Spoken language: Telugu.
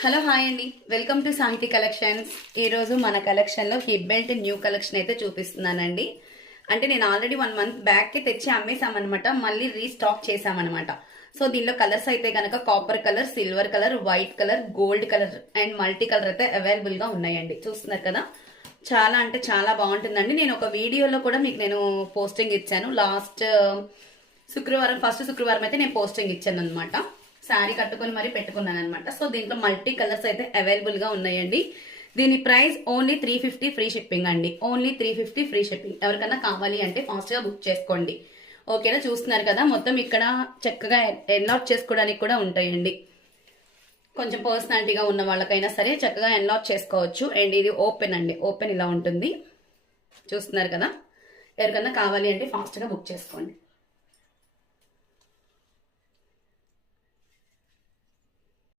హలో హాయ్ అండి, వెల్కమ్ టు సాహితీ కలెక్షన్స్. ఈరోజు మన కలెక్షన్లో హిప్ బెల్ట్ న్యూ కలెక్షన్ అయితే చూపిస్తున్నానండి. అంటే నేను ఆల్రెడీ 1 మంత్ బ్యాక్కి తెచ్చి అమ్మేసామన్నమాట, మళ్ళీ రీస్టాక్ చేసామన్నమాట. సో దీనిలో కలర్స్ అయితే కనుక copper colour, silver colour, white colour, gold colour and multi colour అయితే అవైలబుల్గా ఉన్నాయండి. చూస్తున్నారు కదా, చాలా అంటే చాలా బాగుంటుందండి. నేను ఒక వీడియోలో కూడా మీకు నేను పోస్టింగ్ ఇచ్చాను. లాస్ట్ శుక్రవారం, ఫస్ట్ శుక్రవారం అయితే నేను పోస్టింగ్ ఇచ్చాను అనమాట. శారీ కట్టుకొని మరీ పెట్టుకున్నాను అనమాట. సో దీంట్లో మల్టీ కలర్స్ అయితే అవైలబుల్ గా ఉన్నాయండి. దీని ప్రైస్ ఓన్లీ 350 ఫ్రీ షిప్పింగ్ అండి. Only 350 free shipping. ఎవరికన్నా కావాలి అంటే ఫాస్ట్ గా బుక్ చేసుకోండి. ఓకేనా, చూస్తున్నారు కదా, మొత్తం ఇక్కడ చక్కగా ఎన్లాక్ చేసుకోవడానికి కూడా ఉంటాయండి. కొంచెం పర్సనాలిటీగా ఉన్న వాళ్ళకైనా సరే చక్కగా ఎన్లాక్ చేసుకోవచ్చు. అండ్ ఇది ఓపెన్ అండి, ఓపెన్ ఇలా ఉంటుంది. చూస్తున్నారు కదా, ఎవరికన్నా కావాలి అంటే ఫాస్ట్ గా బుక్ చేసుకోండి.